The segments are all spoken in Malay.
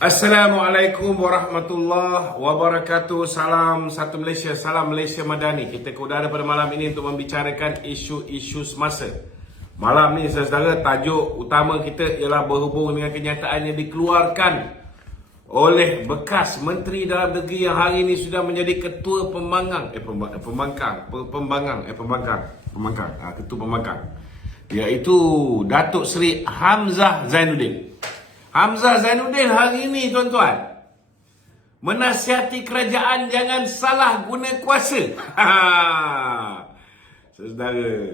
Assalamualaikum warahmatullahi wabarakatuh. Salam satu Malaysia, salam Malaysia Madani. Kita ke udara pada malam ini untuk membicarakan isu-isu semasa. Malam ni saudara, tajuk utama kita ialah berhubung dengan kenyataan yang dikeluarkan oleh bekas Menteri Dalam Negeri yang hari ini sudah menjadi Ketua Pembangkang, Ketua Pembangkang, iaitu Datuk Seri Hamzah Zainuddin. Hamzah Zainuddin hari ini, tuan-tuan, menasihati kerajaan jangan salah guna kuasa. Saudara,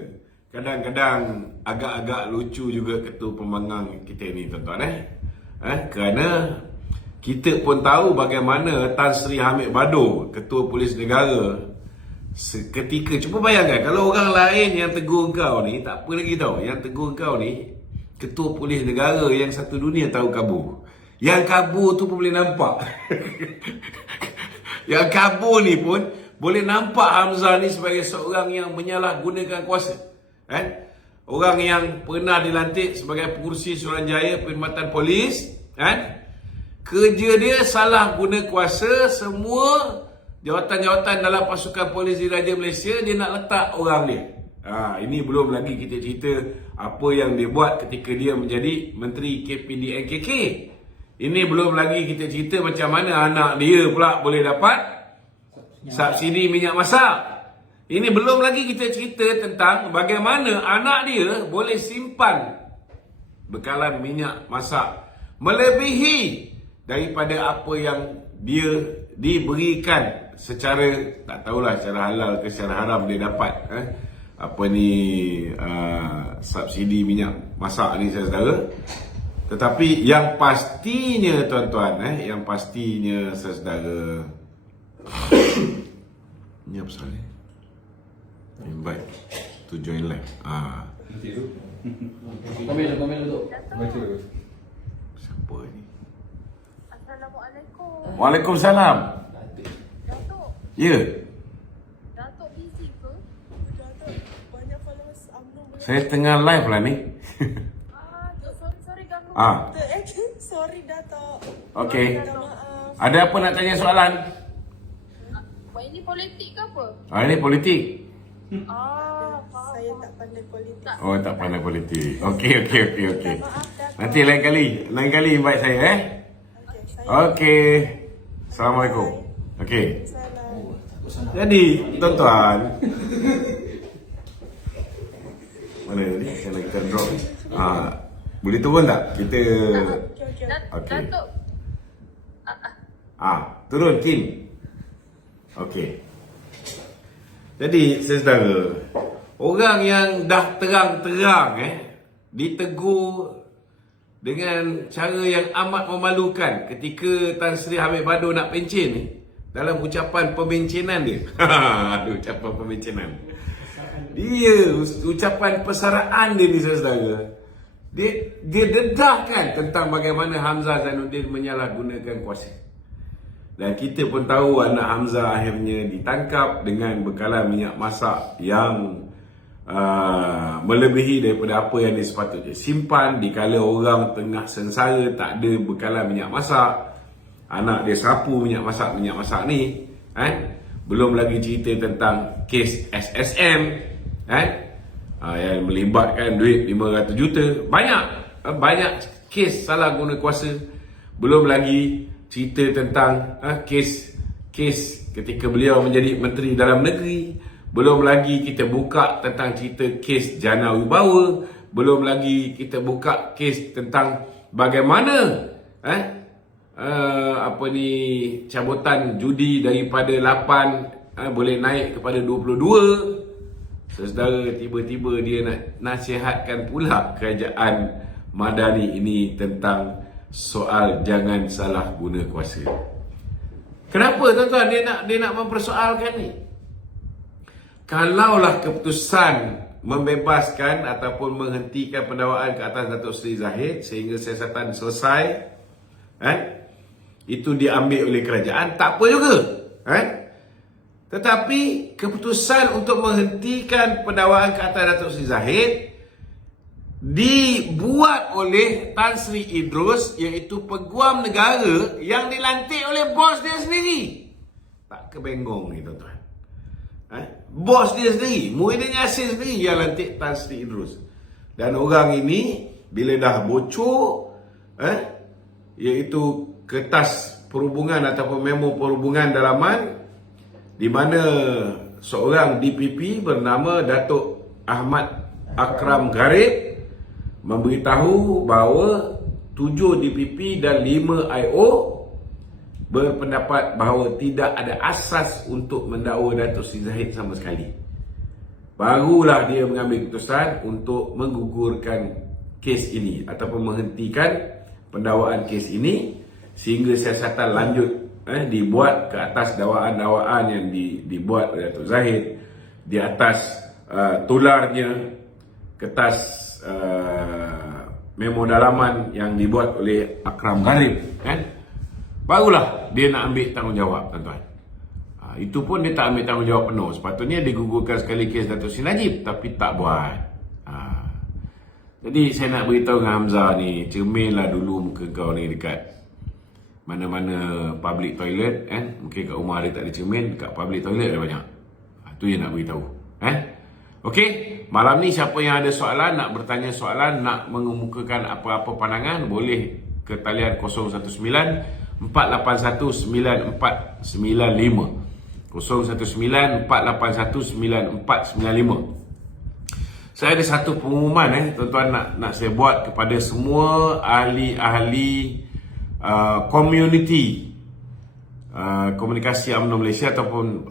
kadang-kadang agak-agak lucu juga Ketua Pembangkang kita ni, tuan-tuan. Kerana kita pun tahu bagaimana Tan Sri Hamid Bado, Ketua Polis Negara, seketika, cuba bayangkan kalau orang lain yang tegur kau ni, tak apa lagi tau, yang tegur kau ni Ketua Polis Negara yang satu dunia tahu kabur. Yang kabur tu pun boleh nampak. Yang kabur ni pun boleh nampak Hamzah ni sebagai seorang yang menyalahgunakan kuasa. Orang yang pernah dilantik sebagai pengurusi Suruhanjaya Perkhidmatan Polis, kerja dia salah guna kuasa. Semua jawatan-jawatan dalam pasukan polis di Raja Malaysia dia nak letak orang dia. Ini belum lagi kita cerita apa yang dia buat ketika dia menjadi Menteri KPDNKK. Ini belum lagi kita cerita macam mana anak dia pula boleh dapat subsidi minyak masak. Ini belum lagi kita cerita tentang bagaimana anak dia boleh simpan bekalan minyak masak melebihi daripada apa yang dia diberikan secara, tak tahulah secara halal ke secara haram dia dapat subsidi minyak masak ni, saudara. Tetapi yang pastinya, tuan-tuan, yang pastinya, saudara, ni apa soal ni? Invite to join live. Komen dulu. Siapa ni? Assalamualaikum. Waalaikumsalam. Datuk. Ya. Datuk busy ke? Datuk banyak followers UMNO. Saya tengah live lah ni. Sorry ganggu. Sorry Datuk. Okey. Minta maaf. Ada apa nak tanya soalan? Ini politik ke apa? Ini politik. Faham. Saya tak pandai politik. Oh, tak pandai politik. Okey. Maaf Datuk. Nanti lain kali invite saya Okey, saya Okey. Assalamualaikum. Okey. salam. Jadi, tuan-tuan, mana ni? Kalau kita drop ni. Boleh turun tak? Kita Okey. Okey. Datuk. Turun Kim. Okey. Jadi, saudara, orang yang dah terang-terang ditegur dengan cara yang amat memalukan ketika Tan Sri Hamid Bado nak pencen ni, dalam ucapan pembencenan dia. Ucapan pembencenan. Dia ucapan persaraan dia ni, saudara. Dia dedahkan tentang bagaimana Hamzah Zainuddin menyalahgunakan kuasa. Dan kita pun tahu anak Hamzah akhirnya ditangkap dengan bekalan minyak masak yang melebihi daripada apa yang dia sepatutnya simpan. Dikala orang tengah sengsara tak ada bekalan minyak masak, anak dia sapu minyak masak ni. Belum lagi cerita tentang kes SSM yang melibatkan duit 500 juta. Banyak kes salah guna kuasa. Belum lagi cerita tentang kes ketika beliau menjadi Menteri Dalam Negeri. Belum lagi kita buka tentang cerita kes Jana Wibawa. Belum lagi kita buka kes tentang bagaimana cabutan judi daripada 8 boleh naik kepada 22. Saudara, tiba-tiba dia nak nasihatkan pula kerajaan Madani ini tentang soal jangan salah guna kuasa. Kenapa, tuan-tuan, dia nak mempersoalkan ni? Kalaulah keputusan membebaskan ataupun menghentikan pendakwaan ke atas Datuk Seri Zahid sehingga siasatan selesai, itu diambil oleh kerajaan, tak apa juga. Tetapi keputusan untuk menghentikan pendakwaan ke atas Datuk Seri Zahid dibuat oleh Tan Sri Idrus, iaitu peguam negara yang dilantik oleh bos dia sendiri. Tak kebengong ni tuan-tuan. Bos dia sendiri, Muhyiddin Yassin sendiri yang lantik Tan Sri Idrus. Dan orang ini bila dah bocor iaitu kertas perhubungan ataupun memo perhubungan dalaman, di mana seorang DPP bernama Datuk Ahmad Akram Garib memberitahu bahawa 7 DPP dan 5 IO berpendapat bahawa tidak ada asas untuk mendakwa Datuk Seri Zahid sama sekali. Barulah dia mengambil keputusan untuk menggugurkan kes ini ataupun menghentikan pendakwaan kes ini sehingga siasatan lanjut dibuat ke atas dakwaan-dakwaan yang dibuat oleh Datuk Zahid, di atas tularnya kertas memo dalaman yang dibuat oleh Akram Garib, kan? Barulah dia nak ambil tanggungjawab, tuan-tuan. Itu pun dia tak ambil tanggungjawab penuh. Sepatutnya digugurkan sekali kes Datuk Seri Najib, tapi tak buat. Jadi saya nak beritahu dengan Hamzah ni, cerminlah dulu muka kau ni dekat mana-mana public toilet, kan? Mungkin kat rumah dia tak ada cermin, dekat public toilet ada banyak. Tu yang nak beritahu. Okey, malam ni siapa yang ada soalan, nak bertanya soalan, nak mengemukakan apa-apa pandangan, boleh ke talian 019 481 9495. 019 481 9495. Saya ada satu pengumuman tuan-tuan nak saya buat kepada semua ahli-ahli community komunikasi UMNO Malaysia ataupun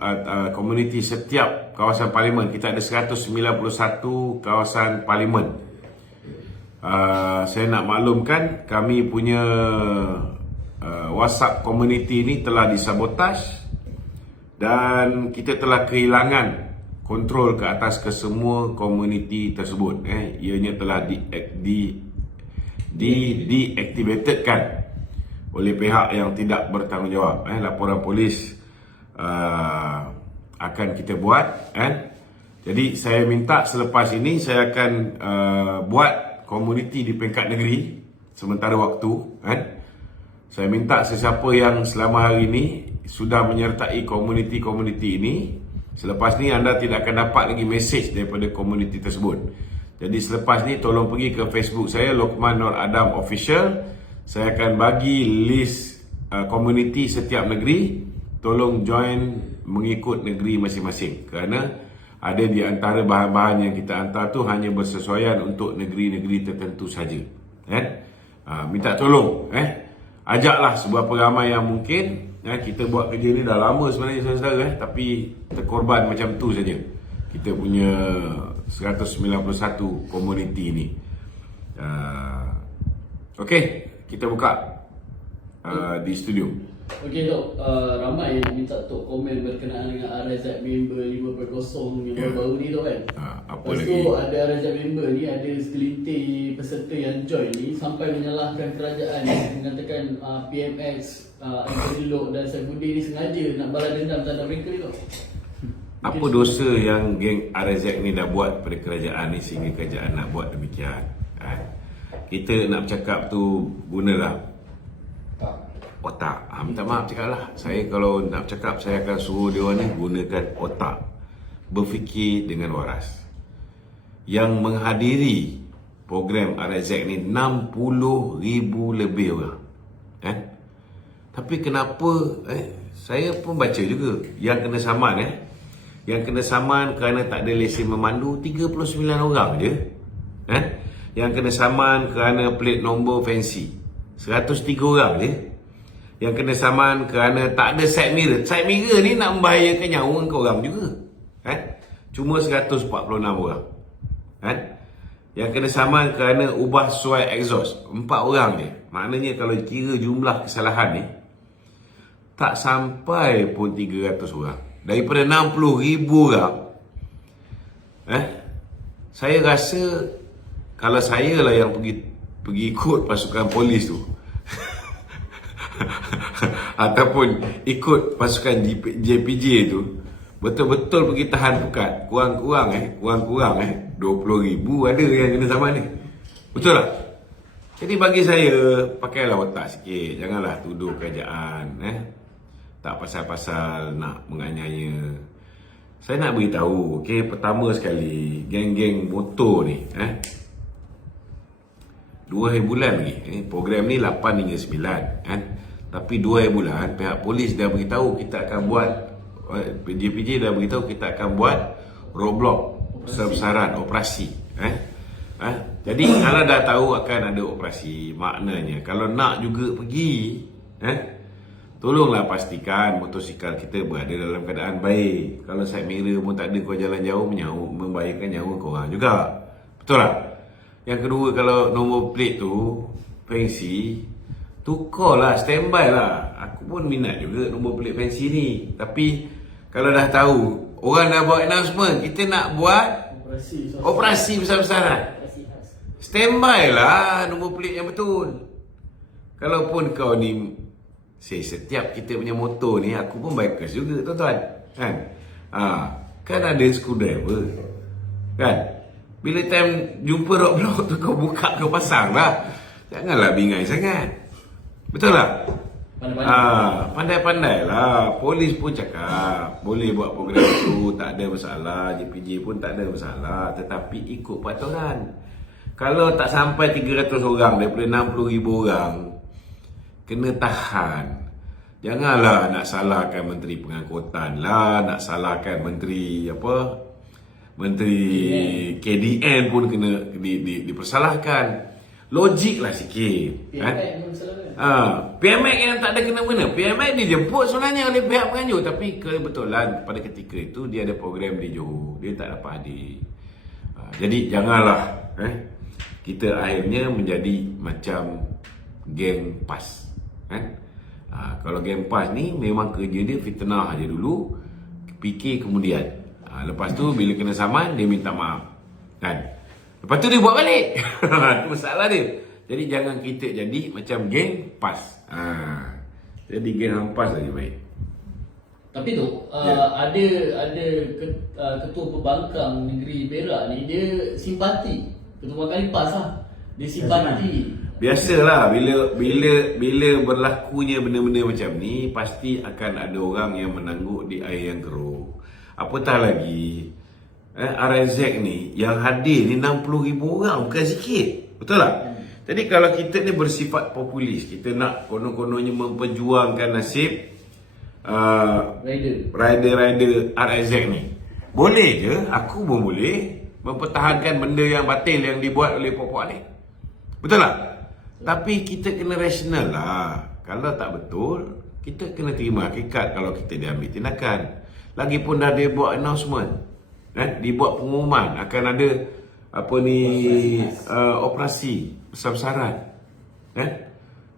komuniti setiap kawasan parlimen. Kita ada 191 kawasan parlimen. Saya nak maklumkan kami punya WhatsApp community ini telah disabotaj dan kita telah kehilangan kontrol ke atas kesemua komuniti tersebut. Ianya telah deactivatedkan oleh pihak yang tidak bertanggungjawab. Laporan polis akan kita buat. Jadi saya minta selepas ini saya akan buat komuniti di peringkat negeri sementara waktu. Saya minta sesiapa yang selama hari ini sudah menyertai komuniti-komuniti ini, selepas ni anda tidak akan dapat lagi mesej daripada komuniti tersebut. Jadi selepas ni tolong pergi ke Facebook saya, Lokman Nur Adam Official. Saya akan bagi list komuniti setiap negeri. Tolong join mengikut negeri masing-masing, kerana ada di antara bahan-bahan yang kita hantar tu hanya bersesuaian untuk negeri-negeri tertentu saja. Minta tolong, ajaklah sebuah ramai yang mungkin. Kita buat kerja ni dah lama sebenarnya saudara, tapi terkorban macam tu saja. Kita punya 191 komuniti ini. Okey, kita buka di studio. Okey Dok, ramai yang minta Tok komen berkenaan dengan RZ member 5.0 yang baru ni Dok kan. Apa Lepas lagi? tu ada RZ member ni, ada segelintir peserta yang join ni sampai menyalahkan kerajaan ni, mengatakan PMX, Anthony Lok dan Saifuddin ni sengaja nak balas dendam terhadap mereka ni Dok. Apa dosa yang geng RZ ni dah buat pada kerajaan ni sehingga kerajaan nak buat demikian? Kita nak bercakap tu gunalah otak. Minta maaf cakap lah. Saya kalau nak bercakap, saya akan suruh dia orang ni gunakan otak. Berfikir dengan waras. Yang menghadiri program RZ ni 60,000 lebih orang. Tapi kenapa saya pun baca juga yang kena saman yang kena saman kerana tak ada lesen memandu 39 orang je. Yang kena saman kerana plate nombor fancy 103 orang je. Yang kena saman kerana tak ada side mirror. Side mirror ni nak membahayakan nyawa kau orang juga. Cuma 146 orang. Yang kena saman kerana ubah suai exhaust 4 orang je. Maknanya kalau kira jumlah kesalahan ni tak sampai pun 300 orang. Daripada 60,000 orang, saya rasa kalau saya lah yang pergi ikut pasukan polis tu ataupun ikut pasukan JPJ tu, betul-betul pergi tahan pukat, kurang-kurang 20,000 ada yang kena saman ni. Betul tak? Jadi bagi saya, pakailah otak sikit. Janganlah tuduh kerajaan. Tak pasal-pasal nak menganiaya. Saya nak beritahu, okey, pertama sekali, geng-geng motor ni, 2 hari bulan lagi. Program ni 8 hingga 9, kan? Tapi 2 hari bulan, pihak polis dah beritahu kita akan buat, PJ dah beritahu kita akan buat roadblock, besar-besaran, operasi. Jadi kalau dah tahu akan ada operasi, maknanya kalau nak juga pergi, tolonglah pastikan motosikal kita berada dalam keadaan baik. Kalau side mirror pun tak ada, kau jalan jauh membahayakan nyawa korang juga. Betul tak? Yang kedua, kalau nombor plate tu fancy, tukarlah, standby lah. Aku pun minat juga nombor plate fancy ni. Tapi kalau dah tahu, orang dah buat announcement, kita nak buat operasi besar-besaran, standby lah nombor plate yang betul. Kalaupun kau ni, setiap kita punya motor ni, aku pun bikers juga tuan-tuan, kan ada screwdriver, kan? Bila time jumpa roadblock tu, kau buka, kau pasang lah. Janganlah bingai sangat. Betul tak? Pandai-pandai lah. Polis pun cakap boleh buat program tu, tak ada masalah. JPJ pun tak ada masalah. Tetapi ikut peraturan. Kalau tak sampai 300 orang daripada 60,000 orang, kena tahan. Janganlah nak salahkan Menteri Pengangkutan lah, nak salahkan Menteri KDN pun kena dipersalahkan. Logiklah sikit. PMX yang tak ada kena-mena. PMX dijemput sebenarnya oleh pihak penganjur, tapi kebetulan pada ketika itu dia ada program di Johor, dia tak dapat hadir. Jadi janganlah kita akhirnya menjadi macam geng PAS, kan? Kalau geng PAS ni memang kerja dia fitnah aja dulu, fikir kemudian. Lepas tu bila kena saman, dia minta maaf, kan? Lepas tu dia buat balik. Itu masalah dia. Jadi jangan kita jadi macam geng PAS. Jadi geng PAS lagi baik. Tapi tu ada ketua pembangkang negeri Perak ni, dia simpati. Ketua kali PAS lah. Dia simpati. Biasalah bila berlakunya benda-benda macam ni, pasti akan ada orang yang menangguk di air yang keruh. Apatah lagi RZ ni yang hadir ni 60,000 orang, bukan sikit. Betul tak? Jadi kalau kita ni bersifat populis, kita nak konon-kononnya memperjuangkan nasib rider RZ ni, boleh je, aku pun boleh mempertahankan benda yang batil yang dibuat oleh puak-puak ni. Betul tak? Tapi kita kena rasional lah. Kalau tak betul, kita kena terima hakikat kalau kita diambil tindakan. Lagipun dah dia buat announcement, dibuat pengumuman akan ada operasi besar-besaran.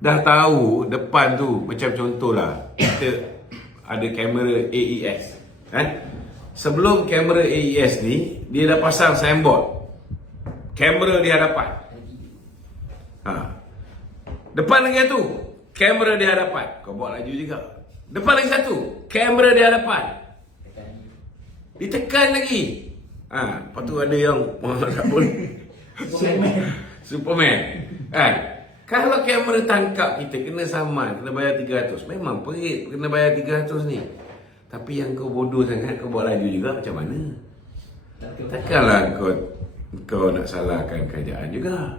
Dah tahu depan tu, macam contohlah kita ada kamera AES, sebelum kamera AES ni dia dah pasang signboard kamera di hadapan. Depan lagi satu, kamera di hadapan. Kau bawa laju juga. Depan lagi satu, kamera di hadapan. Ditekan lagi. Lepas tu ada yang Superman. Kalau kamera tangkap kita, kena saman, kena bayar 300. Memang perit kena bayar 300 ni. Tapi yang kau bodoh sangat, kau bawa laju juga, macam mana? Takkanlah kau nak salahkan kerajaan juga.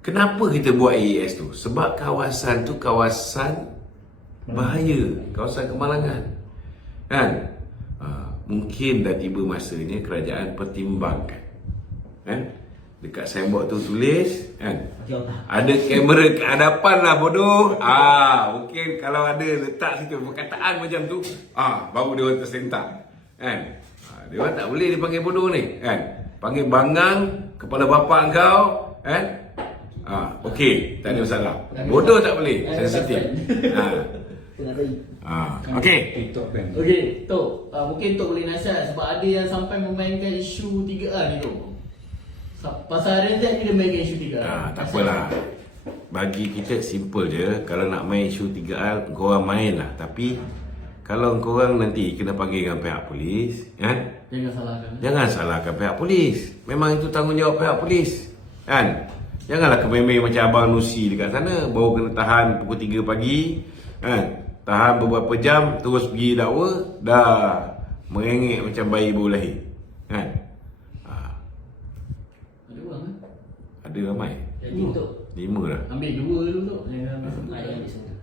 Kenapa kita buat AES tu? Sebab kawasan tu kawasan bahaya, kawasan kemalangan, kan? Mungkin dah tiba masanya kerajaan pertimbangkan, kan? Dekat signboard tu tulis, kan, ada kamera ke hadapan lah, bodoh. Mungkin kalau ada letak situ perkataan macam tu, baru dia orang tersentak, kan? Dia orang tak boleh dipanggil bodoh ni, kan? Panggil bangang kepala bapak kau, kan? Okey, tak ada masalah. Bodoh tak boleh, sensitif. Okey. Okey, tu mungkin tu boleh nasihat sebab ada yang sampai memainkan isu 3R ni tu. Pasal RZ ni dia mainkan isu 3R. Tak apalah. Bagi kita simple je, kalau nak main isu 3R, korang main lah. Tapi kalau korang nanti kena panggil dengan pihak polis, kan? Jangan salahkan pihak polis. Memang itu tanggungjawab pihak polis. Kan? Janganlah kememeng macam Abang Nusi dekat sana, baru kena tahan pukul 3 pagi, kan? Tahan beberapa jam, terus pergi dakwa, dah merengek macam bayi baru lahir. Kan? Ada orang kan? Ada ramai. Jadi untuk 5 dah. Ambil 2 dulu tu. ada yang semua.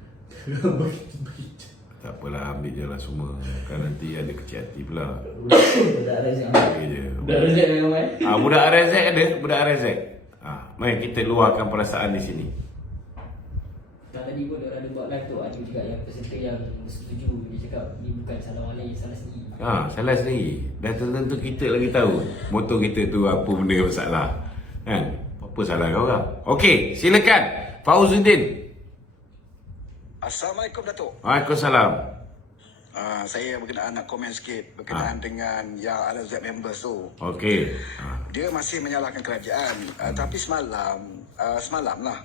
Tak apalah, ambil je lah semua. Kan nanti ada kecil hati pula. Budak rezek. Ambil je. Dah rezek dengan mai. Budak RZ ada, budak RZ. Mari kita luahkan perasaan di sini. Kalau tadi pun dia ada buat live tu, ada juga yang peserta yang setuju. Dia cakap ni bukan salah orang lain, salah sendiri. Salah sendiri. Dan tentu kita lagi tahu motor kita tu apa benda yang masalah. Kan? Apa salah kau orang? Okey, silakan Fauzuddin. Assalamualaikum Datuk. Waalaikumsalam. Saya berkenaan nak komen sikit berkenaan dengan yang LZ members tu. Okey. Dia masih menyalahkan kerajaan. Tapi semalam lah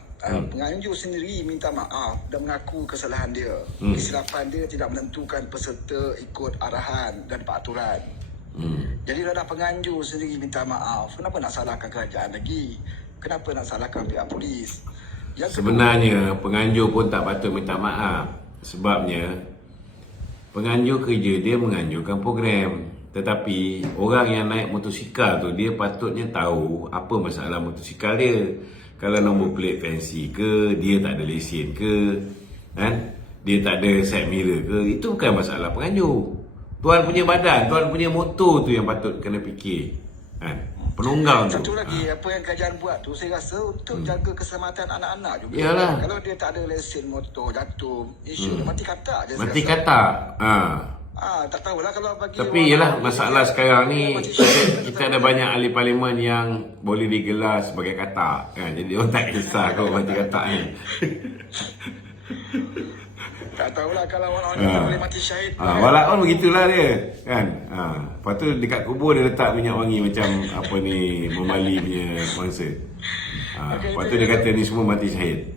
penganjur sendiri minta maaf dan mengaku kesalahan dia. Kesilapan dia tidak menentukan peserta ikut arahan dan peraturan. Jadi dah penganjur sendiri minta maaf. Kenapa nak salahkan kerajaan lagi? Kenapa nak salahkan pihak polis? Sebenarnya penganjur pun tak patut minta maaf. Sebabnya penganjur kerja dia menganjurkan program. Tetapi orang yang naik motosikal tu, dia patutnya tahu apa masalah motosikal dia. Kalau nombor plate fancy ke, dia tak ada lesen ke, kan? Dia tak ada side mirror ke, itu bukan masalah penganjur. Tuan punya badan, tuan punya motor tu yang patut kena fikir, kan? Penunggang tu. Satu lagi, apa yang kerajaan buat tu saya rasa untuk jaga keselamatan anak-anak juga. Yalah. Kalau dia tak ada lesen motor, jatuh, isu dia mati katak je. Mati kata. Tak tahulah kalau bagi Tapi yalah, masalah sekarang ni kita ada banyak ahli parlimen yang boleh digelar sebagai katak, kan? Jadi orang tak kisah kau mati katak ni. Tak tahulah kalau orang-orang boleh mati syahid. Walaupun begitulah dia, kan? Lepas tu dekat kubur dia letak minyak wangi macam apa ni, Memali punya bangsa. Lepas tu dia kata ni semua mati syahid.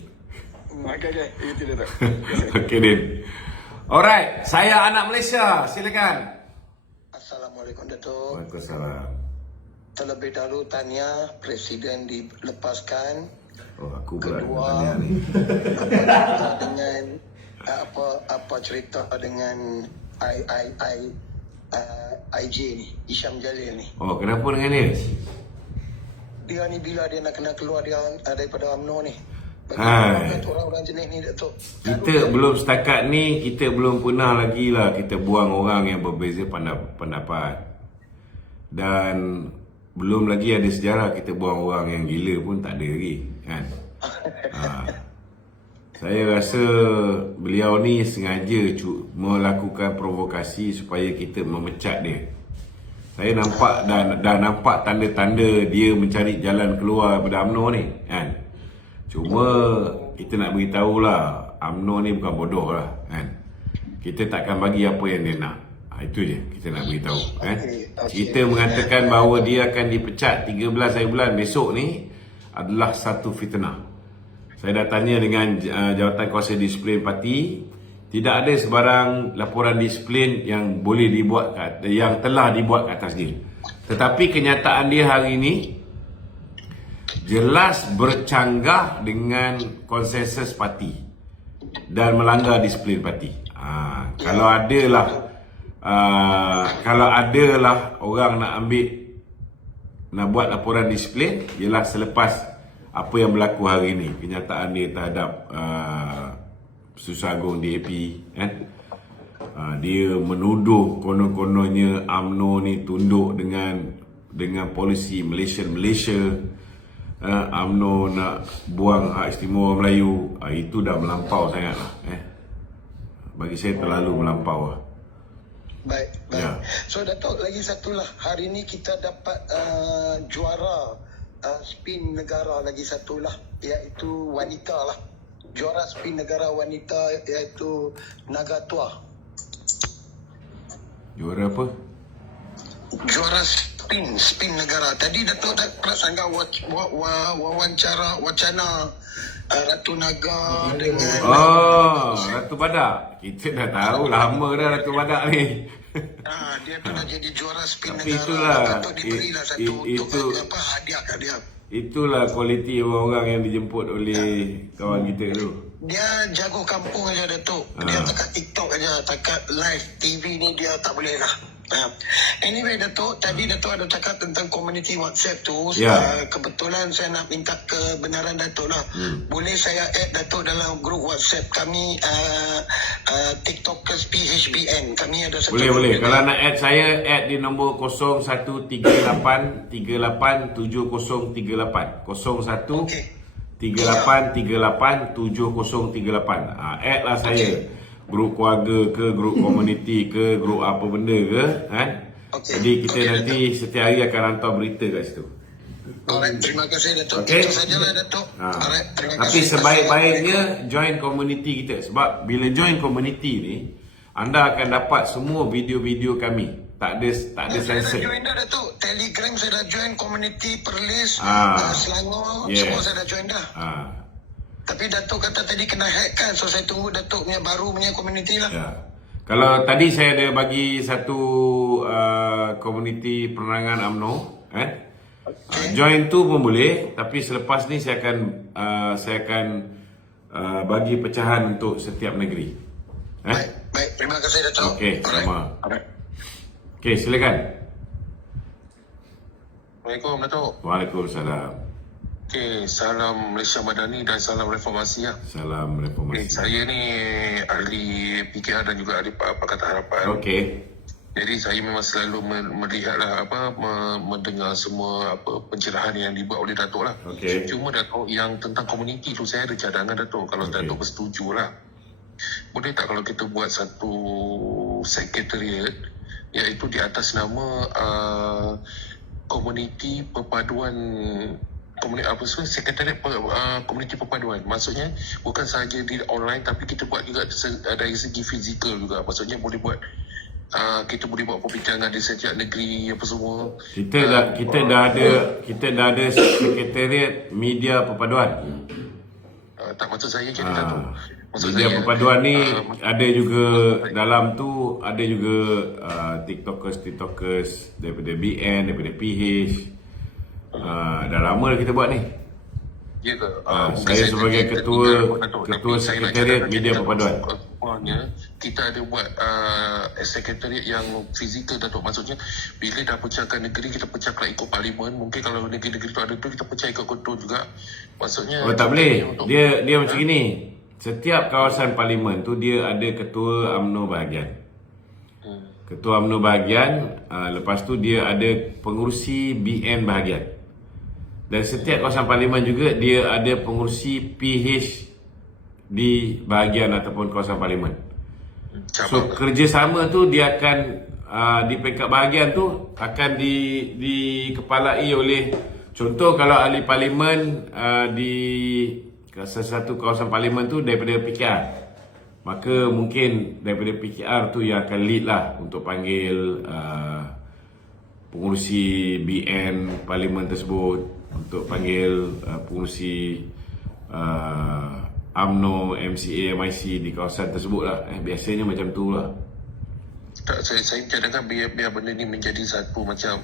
Okey, itu dia tu. Okey, Din. Alright, saya anak Malaysia, silakan. Assalamualaikum Datuk. Waalaikumsalam. Terlebih dahulu tahniah Presiden dilepaskan. Aku pula Kedua, tanya ni. dengan apa cerita dengan IJ ni, Isham Jalil ni. Kenapa dengan dia? Dia ni bila dia nak kena keluar dia daripada UMNO ni. Hai. Orang-orang jenis ni Datuk. Kita belum setakat ni, kita belum pernah lagi lah kita buang orang yang berbeza pendapat. Dan belum lagi ada sejarah kita buang orang yang gila pun tak ada lagi, kan? Saya rasa beliau ni sengaja melakukan provokasi supaya kita memecat dia. Saya nampak dah nampak tanda-tanda dia mencari jalan keluar daripada UMNO ni, kan? Cuma kita nak beritahu lah, UMNO ni bukan bodoh lah, kan? Kita takkan bagi apa yang dia nak. Itu je kita nak beritahu, kan? Kita mengatakan bahawa dia akan dipecat 13 hari bulan besok ni adalah satu fitnah. Saya dah tanya dengan Jawatan Kuasa Disiplin Parti, tidak ada sebarang laporan disiplin yang boleh dibuat, yang telah dibuat ke atas dia. Tetapi kenyataan dia hari ini jelas bercanggah dengan konsensus parti dan melanggar disiplin parti. Kalau adalah orang nak buat laporan disiplin, ialah selepas apa yang berlaku hari ini, kenyataan dia terhadap Susah Agung DAP, kan? Dia menuduh konon-kononnya UMNO ni tunduk dengan polisi Malaysia. UMNO nak buang hak istimewa Melayu. Itu dah melampau sangat lah, bagi saya terlalu melampau lah. Baik. Ya. So Datuk, lagi satu lah, hari ni kita dapat juara spin negara lagi satu lah, iaitu wanita lah. Juara spin negara wanita iaitu Naga Tua. Juara apa? Juara spin negara. Tadi Datuk dah perasan wacana Ratu Naga dengan Ratu Badak. Kita dah tahu lama dah Ratu Badak ni. dia tu dah jadi juara spin Tapi negara. itulah, Datuk diberilah satu hadiah kat dia. Itulah kualiti orang-orang yang dijemput oleh kawan kita tu. Dia jago kampung aja Datuk. Dia takat TikTok aja, takat live TV ni dia tak boleh lah. Anyway Datuk, tadi Datuk ada cakap tentang community WhatsApp tu. Ya. Kebetulan saya nak minta kebenaran Datuk lah. Boleh saya add Datuk dalam grup WhatsApp kami TikTokers PHBN. Kami ada satu Boleh, grup boleh. juga. Kalau nak add saya, add di nombor 0138387038. 01 Okey. 38387038. Add lah saya. Grup keluarga ke, grup komuniti ke, grup apa benda ke, kan? Okey. Jadi kita Okey, nanti setiap hari akan hantar berita kat situ. Alright, terima kasih Datuk. Okey. Itu sajalah Datuk. Alright, terima Tapi kasih. sebaik-baiknya join komuniti kita. Sebab bila join komuniti ni, anda akan dapat semua video-video kami. Tak ada Saya dah sensor. join dah Datuk. Telegram saya dah join, community Perlis, Selangor, Yes. semua saya dah join dah. Tapi Datuk kata tadi kena hack kan, so saya tunggu Datuk punya baru punya community lah. Ya. Kalau tadi saya ada bagi satu komuniti penerangan UMNO, join tu pun boleh. Tapi selepas ni saya akan bagi pecahan untuk setiap negeri. Baik, terima kasih Datuk. Okey, sama. Alright. Okey, silakan. Assalamualaikum Datuk. Waalaikumsalam. Okey, salam Malaysia Madani dan salam reformasi ya. Salam reformasi. Saya ni ahli PKR dan juga ahli Pakatan Harapan. Okey. Jadi saya memang selalu melihatlah mendengar semua pencerahan yang dibuat oleh Datuk lah. Okey. Cuma Datuk yang tentang komuniti tu saya ada cadangan Datuk, kalau Datuk bersetuju lah. Boleh tak kalau kita buat satu sekretariat iaitu di atas nama komuniti perpaduan sekretariat komuniti perpaduan. Maksudnya bukan sahaja di online tapi kita buat juga dari segi fizikal juga. Maksudnya boleh buat kita boleh buat perbincangan di setiap negeri apa semua. Kita dah ada sekretariat media perpaduan. Tak maksud saya macam Datuk. Maksud Media saya perpaduan ni ada juga dalam tu ada juga TikTokers daripada BN, daripada PH. Dah lama dah kita buat ni. ya ke? Saya sebagai ketua sekretariat media perpaduan. Kita ada buat sekretariat yang fizikal Datuk. Maksudnya bila dah pecahkan negeri, kita pecahkan ikut parlimen. Mungkin kalau negeri-negeri tu ada tu, kita pecah ikut ketua juga. Maksudnya Tak boleh. Dia macam gini. Setiap kawasan parlimen tu dia ada ketua UMNO bahagian. Ketua UMNO bahagian, lepas tu dia ada pengurusi BN bahagian. Dan setiap kawasan parlimen juga dia ada pengurusi PH di bahagian ataupun kawasan parlimen. So kerjasama tu dia akan di peringkat bahagian tu akan dikepalai oleh, contoh kalau ahli parlimen di sesuatu kawasan parlimen tu daripada PKR, maka mungkin daripada PKR tu yang akan lead lah untuk panggil pengurusi BN parlimen tersebut, untuk panggil pengurusi UMNO, MCA, MIC di kawasan tersebut lah. Biasanya macam tu lah. Saya cadangkan biar benda ni menjadi satu macam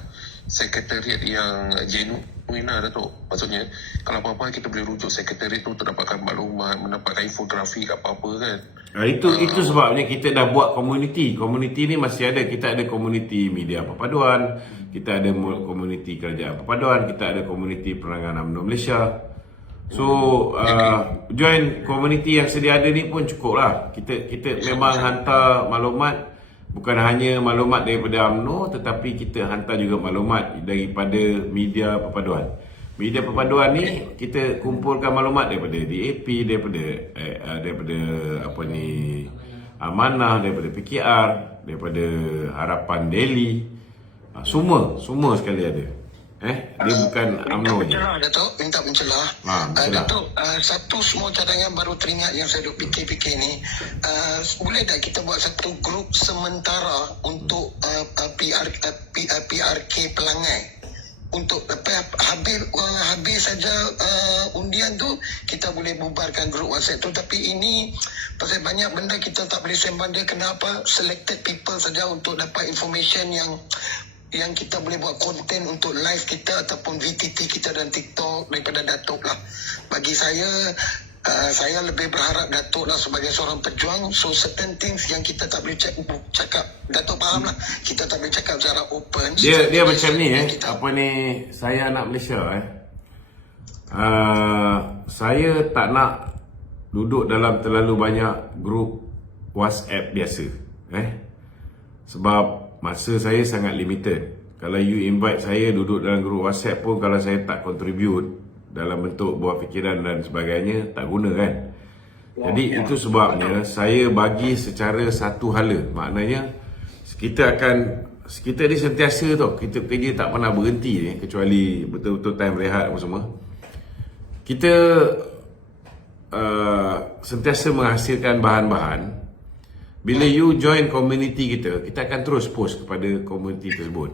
sekretariat yang genuine lah Datuk. Maksudnya kalau apa-apa kita boleh rujuk sekretariat tu untuk dapatkan maklumat, mendapatkan infografik apa-apa kan. Itu sebabnya kita dah buat komuniti. Komuniti ni masih ada. Kita ada komuniti media perpaduan, kita ada komuniti kerajaan perpaduan, kita ada komuniti penerangan UMNO Malaysia. So join komuniti yang sedia ada ni pun cukup lah. Kita memang hantar maklumat, bukan hanya maklumat daripada UMNO, tetapi kita hantar juga maklumat daripada media perpaduan. Media perpaduan ni kita kumpulkan maklumat daripada DAP, daripada apa ni, Amanah, daripada PKR, daripada Harapan Daily. Semua sekali ada. Dia bukan UMNO je. Minta mencelah. Datuk, satu semua cadangan baru teringat yang saya duk fikir-fikir ni. Boleh tak kita buat satu grup sementara untuk PRK Pelangai? Untuk habis saja undian tu, kita boleh bubarkan grup WhatsApp tu. Tapi ini pasal banyak benda kita tak boleh sembang dia. Kenapa selected people saja untuk dapat information yang yang kita boleh buat konten untuk live kita ataupun VTT kita dan TikTok daripada Datuk lah. Bagi saya lebih berharap Datuk lah sebagai seorang pejuang. So certain things yang kita tak boleh cakap, Datuk faham lah, kita tak boleh cakap secara open. Dia macam ni apa ni, saya anak Malaysia saya tak nak duduk dalam terlalu banyak grup WhatsApp biasa sebab masa saya sangat limited. Kalau you invite saya duduk dalam grup WhatsApp pun, kalau saya tak contribute dalam bentuk buah fikiran dan sebagainya, tak guna kan. Jadi itu sebabnya saya bagi secara satu hala. Maknanya kita ni sentiasa tau, kita kerja tak pernah berhenti kecuali betul-betul time rehat apa semua. Kita sentiasa menghasilkan bahan-bahan. Bila you join community kita akan terus post kepada community tersebut.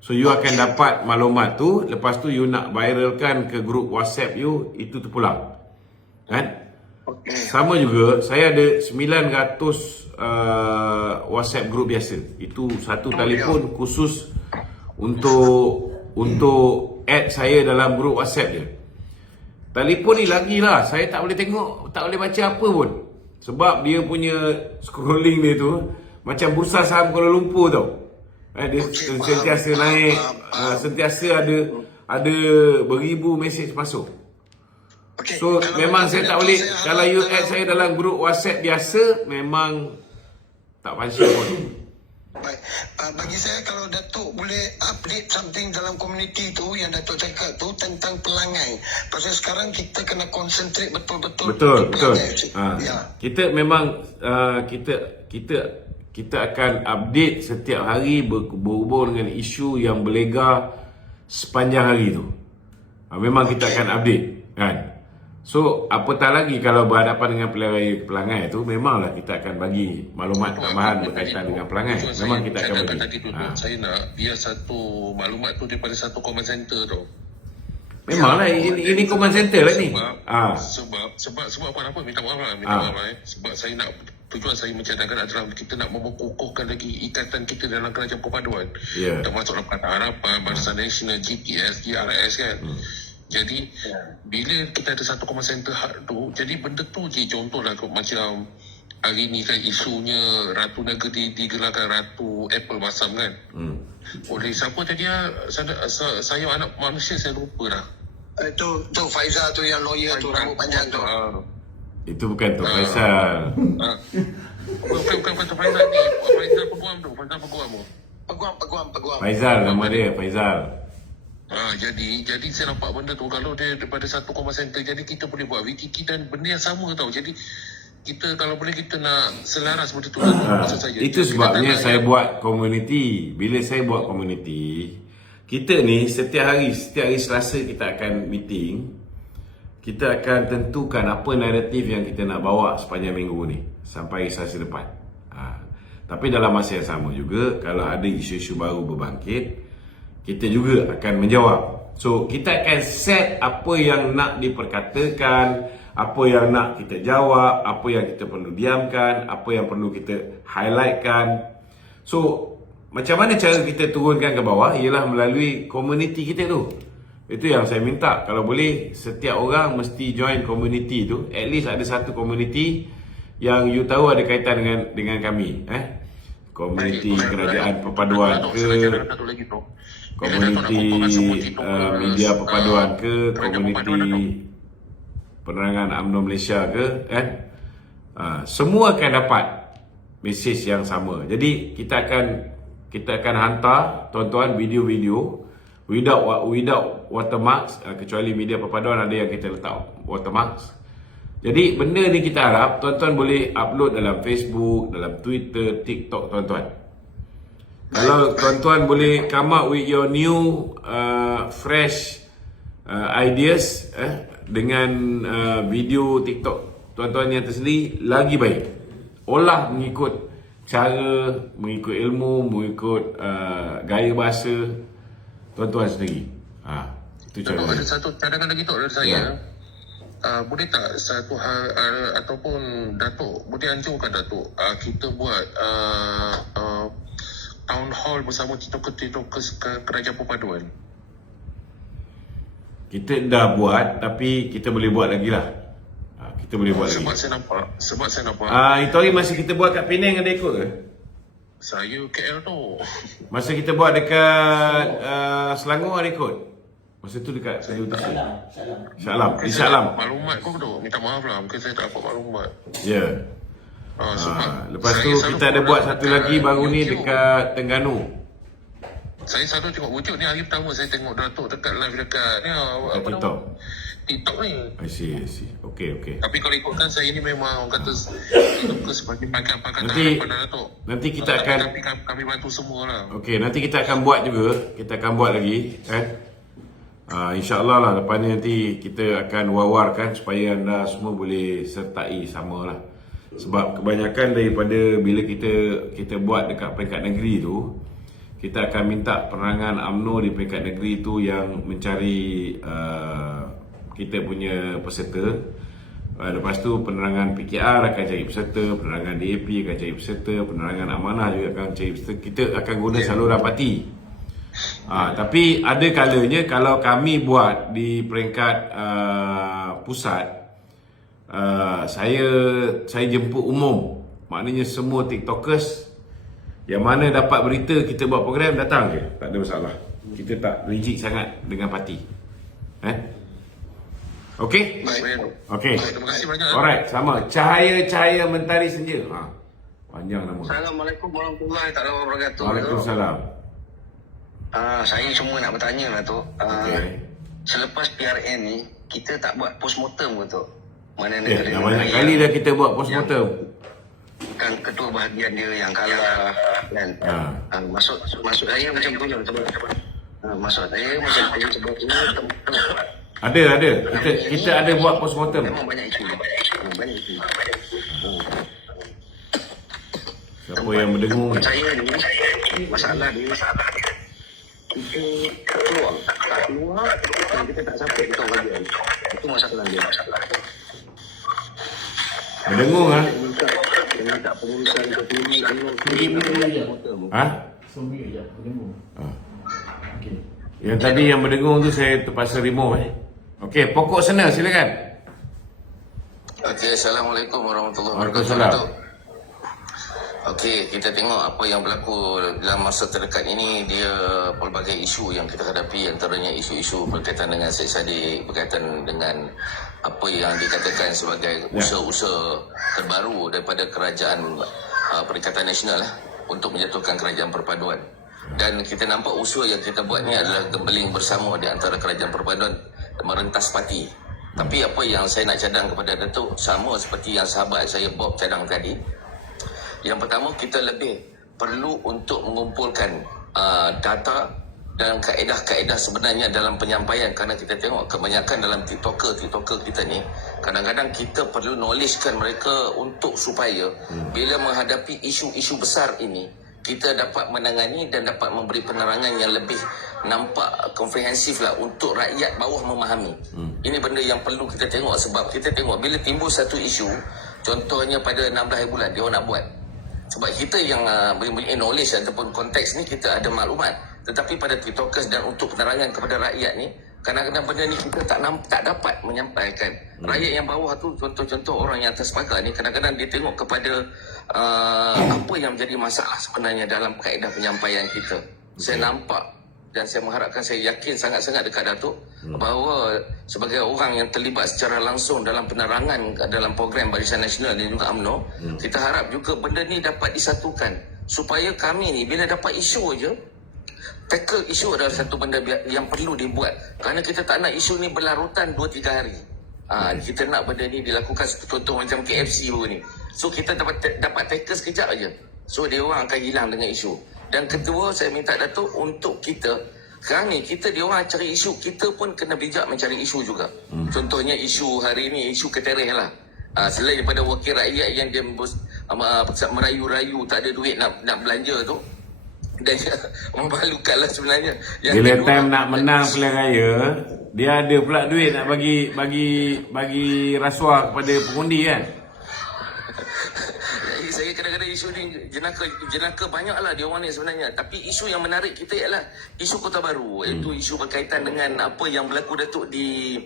So you akan dapat maklumat tu, lepas tu you nak viralkan ke grup WhatsApp you, itu terpulang. Kan? Sama juga, saya ada 900 WhatsApp grup biasa. Itu satu telefon khusus untuk add saya dalam grup WhatsApp je. Telefon ni lagilah, saya tak boleh tengok, tak boleh baca apa pun. Sebab dia punya scrolling dia tu macam bursa saham Kuala Lumpur tau. Dia sentiasa naik, sentiasa ada beribu mesej masuk. So memang saya tak boleh, kalau you add saya dalam grup WhatsApp biasa, memang tak function pun. Baik. Bagi saya, kalau Datuk boleh update something dalam komuniti tu yang Datuk cakap tu tentang pelangai. Pasal sekarang kita kena concentrate betul-betul. Betul. Ya. Kita memang kita akan update setiap hari berhubung dengan isu yang berlega sepanjang hari tu. Memang kita akan update kan. So apatah lagi kalau berhadapan dengan pelangai tu, memanglah kita akan bagi maklumat tambahan berkaitan dengan pelangai. Memang kita akan bagi. Saya nak biar satu maklumat tu daripada satu command center tu. Memanglah ini command center lah ni. Sebab apa minta maaf lah. Sebab saya nak, tujuan saya mencadangkan adalah kita nak mengukuhkan lagi ikatan kita dalam kerajaan perpaduan. Termasuk Pakatan Harapan, Barisan Nasional, GPS, GRS kan. Jadi bila kita ada satu command center hak tu, jadi benda tu je. Contohlah macam hari ni kan isunya Ratu Naga digelarkan Ratu Apple Masam kan. Oleh siapa tadi saya anak manusia, saya lupa dah. Itu Faizal tu yang lawyer tu, rambut panjang tu. Itu bukan Tok Faisal. Bukan Tok Faizal ni. Faizal Peguam tu. Peguam. Faizal nama dia, Faizal. Jadi saya nampak benda tu, kalau dia daripada satu command center, jadi kita boleh buat VTT dan benda yang sama tau. Jadi kita kalau boleh kita nak selaras benda tu. Itu sebabnya saya buat community. Bila saya buat community, kita ni setiap hari Selasa kita akan meeting. Kita akan tentukan apa naratif yang kita nak bawa sepanjang minggu ni sampai Selasa depan. Tapi dalam masa yang sama juga, kalau ada isu-isu baru berbangkit, kita juga akan menjawab. So kita akan set apa yang nak diperkatakan, apa yang nak kita jawab, apa yang kita perlu diamkan, apa yang perlu kita highlightkan. So macam mana cara kita turunkan ke bawah ialah melalui komuniti kita tu. Itu yang saya minta. Kalau boleh setiap orang mesti join komuniti tu. At least ada satu komuniti yang you tahu ada kaitan dengan kami. Komuniti kerajaan perpaduan ke, komuniti media perpaduan ke, komuniti penerangan UMNO Malaysia ke, semua akan dapat mesej yang sama. Jadi kita akan hantar tuan-tuan video-video without watermarks, kecuali media perpaduan ada yang kita letak watermarks. Jadi benda ni kita harap tuan-tuan boleh upload dalam Facebook, dalam Twitter, TikTok tuan-tuan. Kalau tuan-tuan boleh come up with your new fresh ideas dengan video TikTok tuan-tuan yang tersendiri, lagi baik. Olah mengikut cara, mengikut ilmu, mengikut gaya bahasa tuan-tuan sendiri. Itu cara. Ada satu cadangan lagi dari saya. Boleh tak satu hal ataupun Datuk boleh anjurkan Datuk kita buat town hall bersama TikTokers ke Kerajaan Perpaduan? Kita dah buat, tapi kita boleh buat lagi lah. Kita boleh buat lagi. Sebab saya nampak Itu hari masa kita buat kat Penang ada ikut ke? saya KL tu. Masa kita buat dekat Selangor ada ikut? Masa tu dekat Shah Alam. Di Shah Alam. Maklumat kau tu. Minta maaf lah. Mungkin saya tak dapat maklumat. Ya. Lepas tu saya kita ada buat satu lagi baru ni dekat Terengganu. Saya selalu tengok wujud ni. Hari pertama saya tengok Datuk dekat live dekat ni, Dekat TikTok. TikTok ni. I see. Okay. Tapi kalau ikutkan saya ni memang orang kata sebagai pakar-pakar Nanti- pada Datuk. Nanti kita akan Tapi kami bantu semua lah. Okey, nanti kita akan buat juga. Kita akan buat lagi, kan? InsyaAllah lah lepas ni nanti kita akan wawarkan supaya anda semua boleh sertai sama lah. Sebab kebanyakan daripada bila kita buat dekat peringkat negeri tu, kita akan minta penerangan UMNO di peringkat negeri tu yang mencari kita punya peserta. Lepas tu penerangan PKR akan cari peserta, penerangan DAP akan cari peserta, penerangan amanah juga akan cari peserta. Kita akan guna saluran parti. Tapi ada kalanya kalau kami buat di peringkat pusat, saya jemput umum. Maknanya semua TikTokers yang mana dapat berita kita buat program datang je. Tak ada masalah. Kita tak rigid sangat dengan parti. Okey? Okey. Terima kasih banyak. Alright, sama. Cahaya Mentari Senja. Panjang nama. Assalamualaikum warahmatullahi wabarakatuh. Waalaikumsalam. Saya cuma nak bertanya lah tu. Okey. Selepas PRN ni, kita tak buat postmortem ke tu? Mana Dah banyak kali dah kita buat postmortem. kan ketua bahagian dia yang kalah kan. Maksud saya macam tu lah. Maksud saya macam tu sebab ini tempat. Ada. Kita ada buat postmortem. Memang banyak isu. Banyak isu. Siapa yang mendengung? Saya ni masalah dia kita keluar dan kita tak sampai kita bagian. Itu masalah dia. Mendengung Minta pengurusan tertinggi Suami je, berdengung. Okey. Yang tadi yang mendengung tu saya terpaksa remove. Okey, pokok sana silakan. Okey, Assalamualaikum warahmatullahi Waalaikumsalam. wabarakatuh. Okey, kita tengok apa yang berlaku dalam masa terdekat ini. Dia pelbagai isu yang kita hadapi, antaranya isu-isu berkaitan dengan Syed Saddiq, berkaitan dengan apa yang dikatakan sebagai usaha-usaha terbaru daripada kerajaan Perikatan Nasional untuk menjatuhkan kerajaan perpaduan. Dan kita nampak usaha yang kita buat ni adalah gembeling bersama di antara kerajaan perpaduan merentas parti. Tapi apa yang saya nak cadang kepada Datuk, sama seperti yang sahabat saya Bob cadang tadi. Yang pertama, kita lebih perlu untuk mengumpulkan data dan kaedah-kaedah sebenarnya dalam penyampaian, kerana kita tengok kebanyakan dalam TikToker kita ni, kadang-kadang kita perlu knowledgekan mereka untuk supaya bila menghadapi isu-isu besar ini, kita dapat menangani dan dapat memberi penerangan yang lebih nampak komprehensif lah untuk rakyat bawah memahami. Ini benda yang perlu kita tengok, sebab kita tengok bila timbul satu isu, contohnya pada 16 hari bulan dia orang nak buat. Sebab kita yang mempunyai knowledge ataupun konteks ni kita ada maklumat. Tetapi pada TikTokers dan untuk penerangan kepada rakyat ni, kadang-kadang benda ni kita tak dapat menyampaikan. Rakyat yang bawah tu, contoh-contoh orang yang atas pagar ni, kadang-kadang dia tengok kepada apa yang menjadi masalah sebenarnya dalam kaedah penyampaian kita. Saya nampak dan saya mengharapkan, saya yakin sangat-sangat dekat Datuk bahawa sebagai orang yang terlibat secara langsung dalam penerangan dalam program Barisan Nasional dan juga UMNO, kita harap juga benda ni dapat disatukan supaya kami ni bila dapat isu je, tackle isu adalah satu benda yang perlu dibuat, kerana kita tak nak isu ni berlarutan 2-3 hari. Kita nak benda ni dilakukan, contoh macam KFC baru ni. So kita dapat tackle sekejap aja. So dia orang akan hilang dengan isu. Dan kedua, saya minta Datuk untuk kita, sekarang ni kita dia orang cari isu, kita pun kena bijak mencari isu juga. Contohnya isu hari ni, isu ketereh lah. Selain daripada wakil rakyat yang dia merayu-rayu tak ada duit nak belanja tu, dan memalukan lah sebenarnya. Bila time nak menang pilihan raya, dia ada pula duit nak bagi rasuah kepada pengundi kan. saya kadang-kadang isu ni jenaka banyaklah dia orang ni sebenarnya. Tapi isu yang menarik kita ialah isu Kota Baru, iaitu isu berkaitan dengan apa yang berlaku Datuk di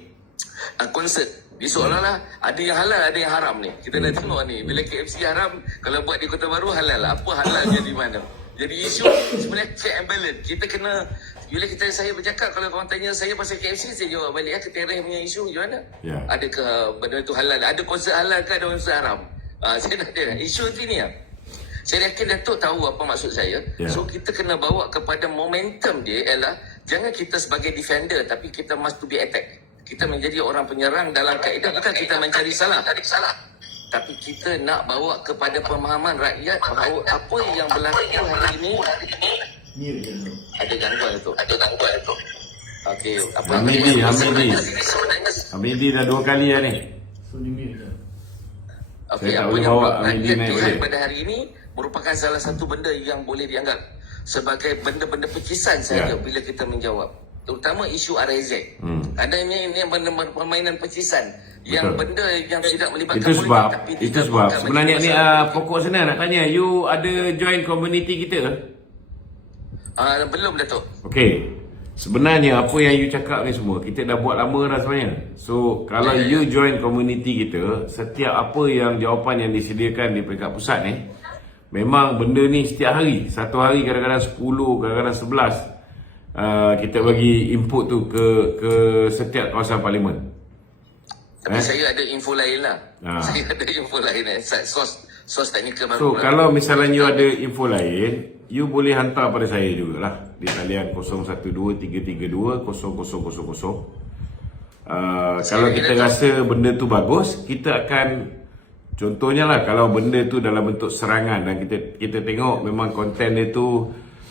konsert. Dia seolah-olah ada yang halal, ada yang haram ni. Kita dah tengok ni, bila KFC haram, kalau buat di Kota Baru halal lah. Apa halalnya di mana? Jadi isu sebenarnya check and balance. Kita kena, bila saya bercakap, kalau korang tanya saya pasal KFC, saya jawab balik, ketereh punya isu macam mana? Ya. Adakah benda tu halal? Ada konsert halal ke ada konsert haram? Saya nak ada. Isu tu ni lah. Saya yakin Datuk tahu apa maksud saya. Ya. So kita kena bawa kepada momentum dia ialah, jangan kita sebagai defender, tapi kita must to be attack. Kita menjadi orang penyerang dalam kaedah, bukan kita mencari salah. Tapi kita nak bawa kepada pemahaman rakyat bahawa apa yang berlaku hari ini ada gangguan tu. Okey, apa Hamidi dah 2 kali lah ni. So ni mute je. okey, Saya tak apa boleh yang bawa rakyat Hamidi naik lihat balik. pada hari ini merupakan salah satu benda yang boleh dianggap sebagai benda-benda pecisan saja bila kita menjawab. Terutama isu RAZ. Adanya ini permainan pecisan. Yang benda yang tidak melibatkan Itu sebab tapi itu tidak sebab bukan sebenarnya menjadi ni masalah. pokok sana nak tanya, you ada join community kita ke? Belum Datuk. Okey. Sebenarnya apa yang you cakap ni semua kita dah buat lama dah sebenarnya. So kalau you join community kita, setiap apa yang jawapan yang disediakan di peringkat pusat ni, memang benda ni setiap hari. Satu hari kadang-kadang 10, kadang-kadang 11. Kita bagi input tu ke setiap kawasan parlimen. Tapi saya ada info lain lah. Saya ada info lain sos teknikal baru. So kalau misalnya you ada info lain, you boleh hantar pada saya jugalah di talian 0123320000. Kalau kita rasa benda tu bagus, kita akan, contohnya lah, kalau benda tu dalam bentuk serangan dan kita tengok memang konten dia tu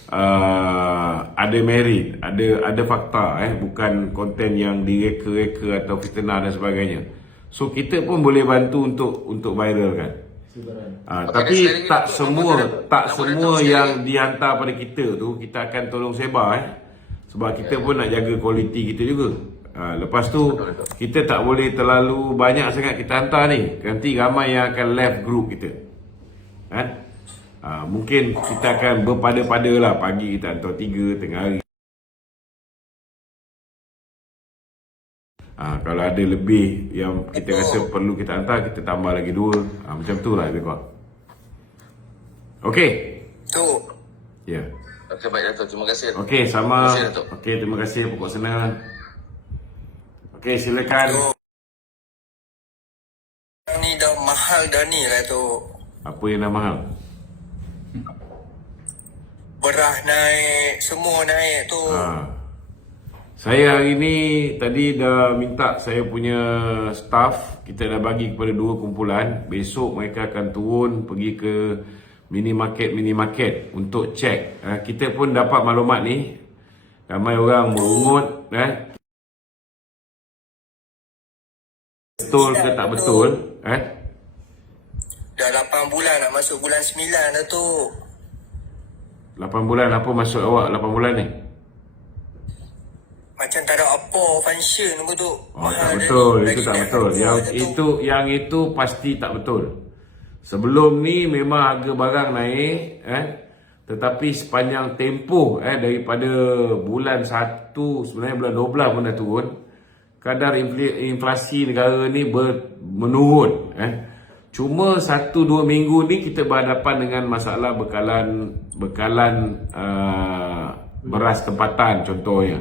ada merit, ada fakta, bukan konten yang direka-reka atau fitnah dan sebagainya. So kita pun boleh bantu untuk viralkan. Tapi tak semua yang dihantar pada kita tu kita akan tolong sebar, sebab kita pun nak jaga kualiti kita juga. Lepas tu kita tak boleh terlalu banyak sangat kita hantar ni, nanti ramai yang akan left group kita. Mungkin kita akan berpada-pada lah, pagi kita hantar 3, tengah hari. Kalau ada lebih yang kita rasa perlu kita hantar, kita tambah lagi 2. Macam tu lah lebih kurang. Okey. Tu. Ya. Okey, baik Datuk, terima kasih. Okey, sama. Terima kasih, Datuk. Okey, terima kasih pokok senang. Okey, silakan. Ni dah mahal dah ni lah tu. Apa yang dah mahal? Beras naik, semua naik tu. Saya hari ni tadi dah minta saya punya staff, kita dah bagi kepada 2 kumpulan. Besok mereka akan turun pergi ke minimarket untuk cek. Kita pun dapat maklumat ni, ramai orang merungut, betul ke tak betul, Dah 8 bulan nak masuk bulan 9 dah tu. 8 bulan apa maksud awak 8 bulan ni? Macam tak ada apa function apa tu. Tak betul, itu tak betul. Yang itu pasti tak betul. Sebelum ni memang harga barang naik, tetapi sepanjang tempoh daripada bulan 1, sebenarnya bulan 12 pun dah turun. Kadar inflasi negara ni menurun. Cuma 1-2 minggu ni kita berhadapan dengan masalah bekalan beras tempatan contohnya.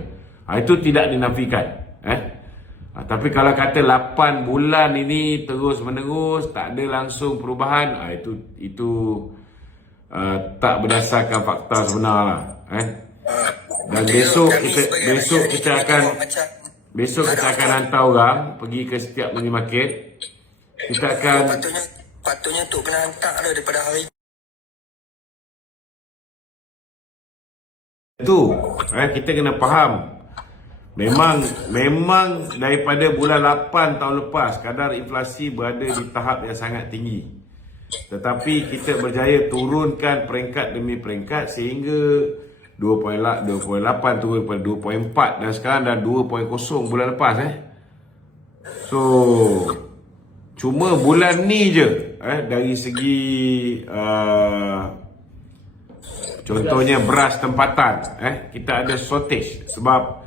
Itu tidak dinafikan. Tapi kalau kata 8 bulan ini terus menerus tak ada langsung perubahan, itu tak berdasarkan fakta sebenar lah. Dan besok kita akan hantar orang pergi ke setiap minimarket. Kita akan patutnya tu kena hantar dah daripada hari tu. Kita kena faham. Memang daripada bulan 8 tahun lepas kadar inflasi berada di tahap yang sangat tinggi. Tetapi kita berjaya turunkan peringkat demi peringkat sehingga 2.8 turun pada 2.4 dan sekarang dah 2.0 bulan lepas. So cuma bulan ni je dari segi contohnya beras tempatan, kita ada shortage sebab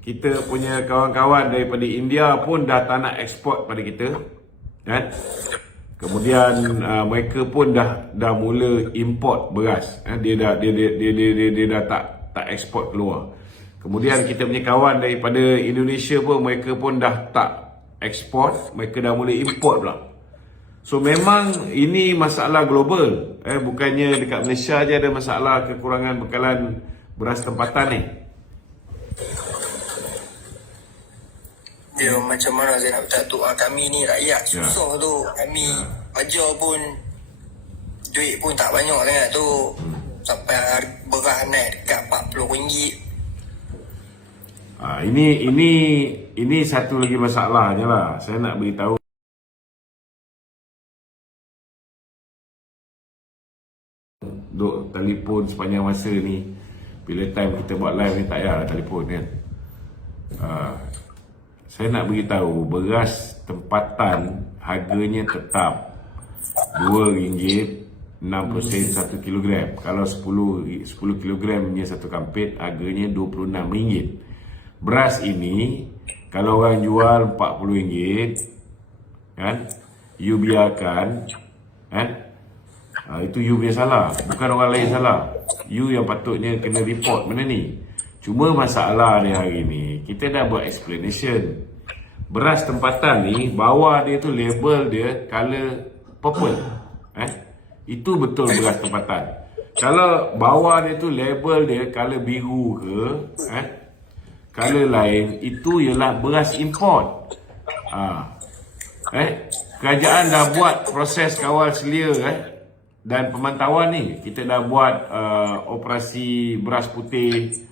kita punya kawan-kawan daripada India pun dah tak nak ekspor pada kita, kan? Kemudian mereka pun dah mula import beras, dia dah tak ekspor keluar. Kemudian kita punya kawan daripada Indonesia pun mereka pun dah tak ekspor, mereka dah mula import pula. So memang ini masalah global, bukannya dekat Malaysia je ada masalah kekurangan bekalan beras tempatan ni. Dia macam mana saya nak minta tu, kami ni rakyat susah tu, kami kerja pun duit pun tak banyak sangat tu, sampai beras naik dekat RM40. Ini satu lagi masalahnya lah. Saya nak beritahu duk telefon sepanjang masa ni. Bila time kita buat live ni tak payah telefon kan. Saya nak beritahu beras tempatan harganya tetap RM2.60 1 kilogram. Kalau 10 kilogramnya satu kampit harganya RM26. Beras ini kalau orang jual RM40, kan? You biarkan, kan? Itu you punya salah, bukan orang lain salah. You yang patutnya kena report benda ni. Cuma masalah dia hari ni, kita dah buat explanation. Beras tempatan ni bawah dia tu label dia color purple, itu betul beras tempatan. Kalau bawah dia tu label dia color biru ke, color lain, itu ialah beras import. Kerajaan dah buat proses kawal selia dan pemantauan ni. Kita dah buat operasi beras putih,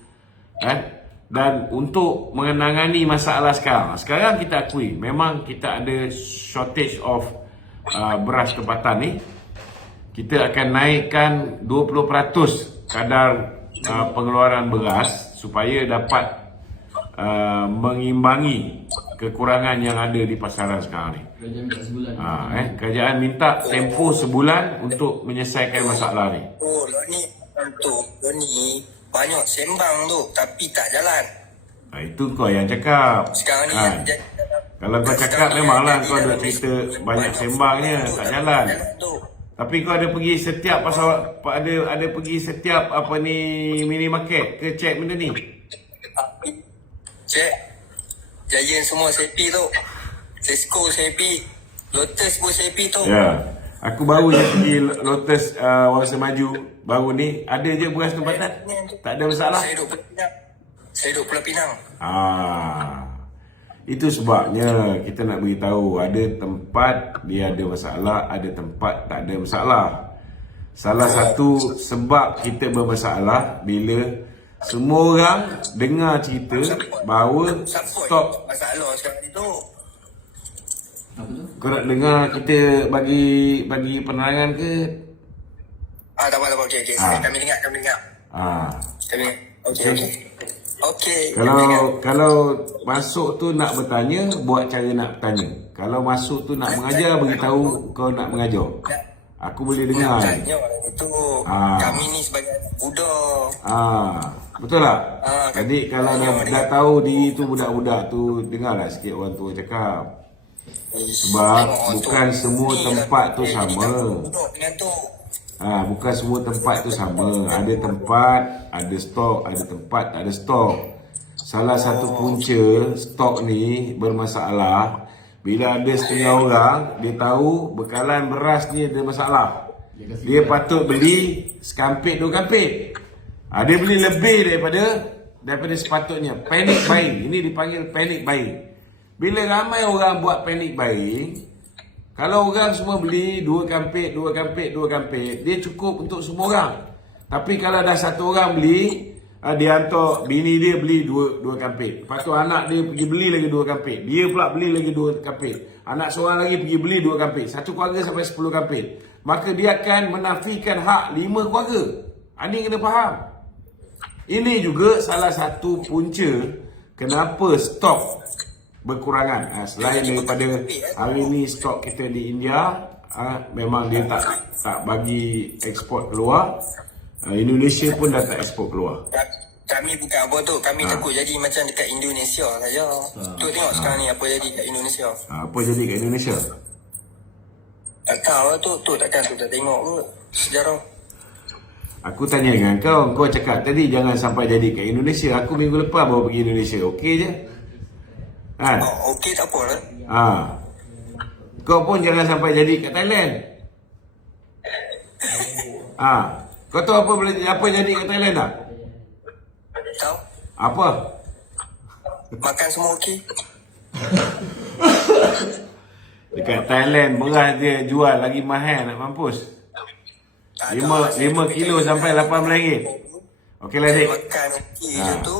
dan untuk menangani masalah sekarang kita akui memang kita ada shortage of beras tempatan ni. Kita akan naikkan 20% kadar pengeluaran beras supaya dapat mengimbangi kekurangan yang ada di pasaran sekarang ni. Kerajaan minta sebulan. Kerajaan minta tempoh sebulan untuk menyelesaikan masalah ni. Oh, ni banyak sembang tu tapi tak jalan. Itu kau yang cakap. Sekarang ni kalau kau cakap memanglah kau ada cerita banyak sembangnya tak jalan. Tapi kau ada pergi setiap ada pergi setiap minimarket ke cek benda ni? Cek Giant semua sepi tu, Tesco sepi, Lotus pun sepi tu. Ya, aku baru je pergi Lotus Wangsa Maju baru ni, ada je beras tempatan, tak ada masalah. Saya duduk Pulau Pinang. Itu sebabnya kita nak beritahu, ada tempat dia ada masalah, ada tempat tak ada masalah. Salah satu sebab kita bermasalah bila semua orang dengar cerita bahawa stok. Masalah sekarang itu. Kau nak dengar kita bagi penerangan ke? Tak apa. Okey. Kami dengar. Okey. Kalau masuk tu nak bertanya, buat cara nak bertanya. Kalau masuk tu nak mengajar, beritahu kau nak mengajar. Aku boleh dengar. Itu kami ni sebagai budak. Betul tak? Jadi kalau dah tahu diri tu budak-budak tu, dengarlah sikit orang tua cakap. Sebab bukan semua tempat tu sama. Bukan semua tempat tu sama. Ada tempat ada stok, ada tempat tak ada stok. Salah satu punca stok ni bermasalah bila ada setengah orang dia tahu bekalan beras ni ada masalah. Dia patut beli sekampit, 2 kampit. Dia beli lebih daripada sepatutnya. Panic buying. Ini dipanggil panic buying. Bila ramai orang buat panic buying, kalau orang semua beli 2 kampit, dia cukup untuk semua orang. Tapi kalau dah satu orang beli, dia hantar bini dia beli 2 kampit. Lepas tu anak dia pergi beli lagi 2 kampit. Dia pula beli lagi 2 kampit. Anak seorang lagi pergi beli 2 kampit. Satu keluarga sampai 10 kampit. Maka dia akan menafikan hak 5 keluarga. Ini kena faham. Ini juga salah satu punca kenapa stok berkurangan. Selain daripada hari ni stok kita di India memang dia tak bagi ekspor keluar. Indonesia pun dah tak ekspor keluar. Kami bukan apa tu, kami takut jadi macam dekat Indonesia saja. Tu tengok sekarang ni apa jadi kat Indonesia. Apa jadi kat Indonesia? Tak tahu lah tu takkan tu tak tengok ke sejarah. Aku tanya dengan kau cakap tadi jangan sampai jadi kat Indonesia. Aku minggu lepas baru pergi Indonesia. Okey je? Kan? Okey tak apa lah. Kau pun jangan sampai jadi kat Thailand. Kau tahu apa jadi kat Thailand tak? Tahu? Apa? Makan semua okey. Dekat Thailand beras dia jual lagi mahal nak mampus. 5 kilo sampai RM18. Okey lah, Dik. Makan okey je tu.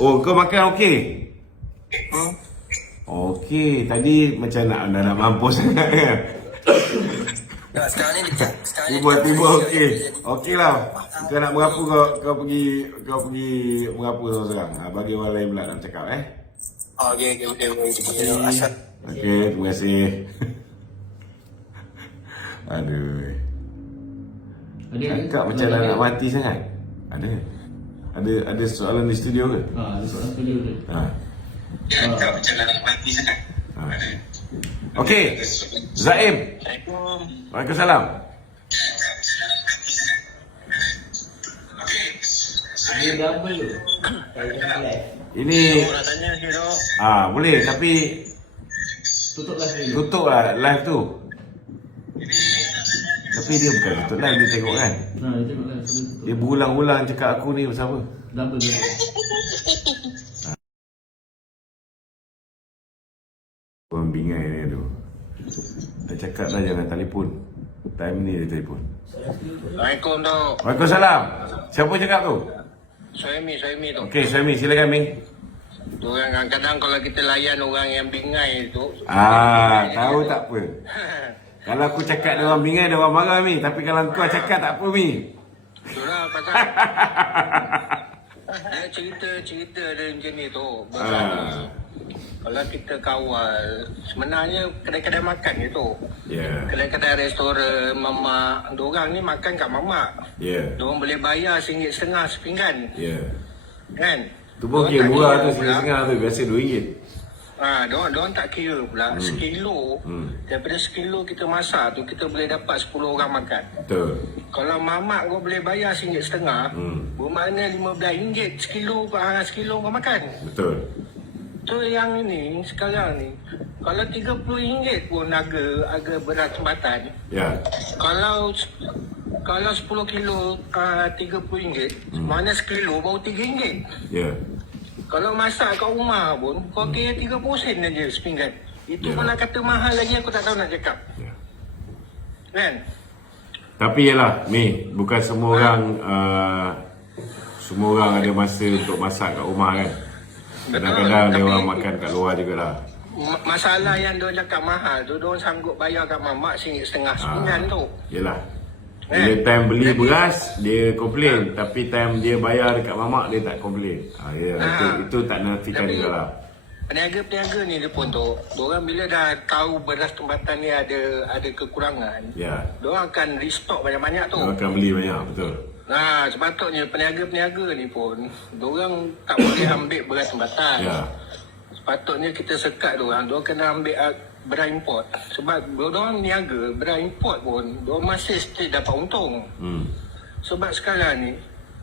Kau makan okey? Okey, tadi macam nak mampus sangat kan? Sekarang ni dekat. Tiba-tiba okey. Okey lah. Kau nak merapu kau pergi merapu seorang-seorang. Bagi orang lain pula nak cakap Okey. Asal. Okey, terima kasih. Aduh. Cakap macam dah nak mati sangat. Ada soalan di studio ke? Ada soalan studio tu. Cakap macam dah nak mati sangat. Okey. Zaim. Waalaikumsalam. Ini double tu. Ini boleh tapi tutup lah live tu. Tapi dia bukan tutup live, dia tengok kan. Dia tengok live. Dia berulang-ulang cakap aku ni pasal apa? Double. Pembingai ni tu. Dah cakap dah jangan telefon. Time ni dia telefon. Assalamualaikum tu. Waalaikumsalam. Siapa cakap tu? Suami tu. Okey, Suami silakan Ming. Tu kan kadang-kadang kalau kita layan orang yang bingai tu. Tahu tak apa. Kalau aku cakap dia orang bingai, dia orang marah Mi. Tapi kalau kau cakap tak apa Mi. Itulah pasal. Dia cerita dia macam ni tu. Kalau kita kawal, sebenarnya kedai-kedai makan gitu. Kedai-kedai restoran, mamak. Diorang ni makan kat mamak. Diorang boleh bayar RM1.50 sepinggan. Kan? Tu pun kira murah tu, RM1.50 tu. Biasa RM2. Diorang tak kira pula. Sekilo, daripada sekilo kita masak tu, kita boleh dapat 10 orang makan. Betul. Kalau mamak kau boleh bayar RM1.50, bermakna RM15 sekilo kau makan. Betul. Tu yang ini sekarang ni, kalau RM30 pun harga beras tempatan. Kalau 10 kilo RM30, mana sekilo baru RM3. Kalau masak kat rumah pun, kau kira 30 sen aja sepinggan. Itu pun nak kata mahal lagi, aku tak tahu nak cakap. Kan? Tapi yelah, Mi, bukan semua orang ada masa untuk masak kat rumah kan. Kadang-kadang dia orang makan kat luar jugalah. Masalah yang dia cakap mahal tu, dia sanggup bayar kat mamak RM1.50 sepinggan tu. Yelah. Bila time beli beras, dia komplain. Tapi time dia bayar dekat mamak, dia tak komplain. Itu tak nafikan jugalah. Peniaga-peniaga ni dia pun tu, diorang bila dah tahu beras tempatan ni ada kekurangan, diorang akan restock banyak-banyak tu. Diorang akan beli banyak, betul. Sepatutnya peniaga-peniaga ni pun, diorang tak boleh ambil beras tempatan. Sepatutnya kita sekat diorang kena ambil beras import. Sebab diorang niaga beras import pun, diorang masih still dapat untung. Sebab sekarang ni,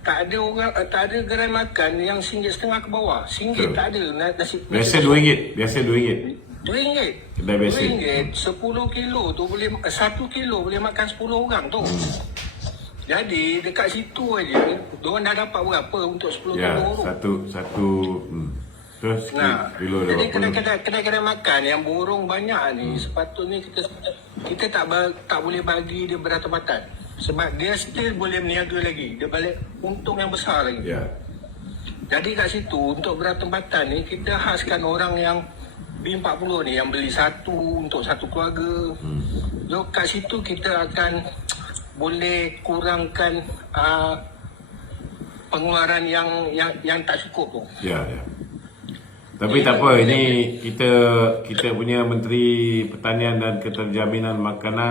tak ada gerai makan yang RM1.50 ke bawah. RM1 tak ada nasi. Biasa RM2. RM2. Kedai biasa. RM2, 10 kilo tu boleh, 1 kilo boleh makan 10 orang tu. Jadi dekat situ aja, diorang dah dapat berapa untuk 10 kilo tu? Terus kilo dah jadi berapa? kedai-kedai makan yang borong banyak ni, sepatutnya kita tak boleh bagi dia beras tempatan. Sebab dia still boleh meniaga lagi. Dia balik untung yang besar lagi. Jadi kat situ, untuk beras tempatan ni, kita khaskan orang yang B40 ni, yang beli satu untuk satu keluarga. So kat situ kita akan boleh kurangkan pengeluaran yang tak cukup tu. Tapi tak apa, ini kita punya Menteri Pertanian dan Keterjaminan Makanan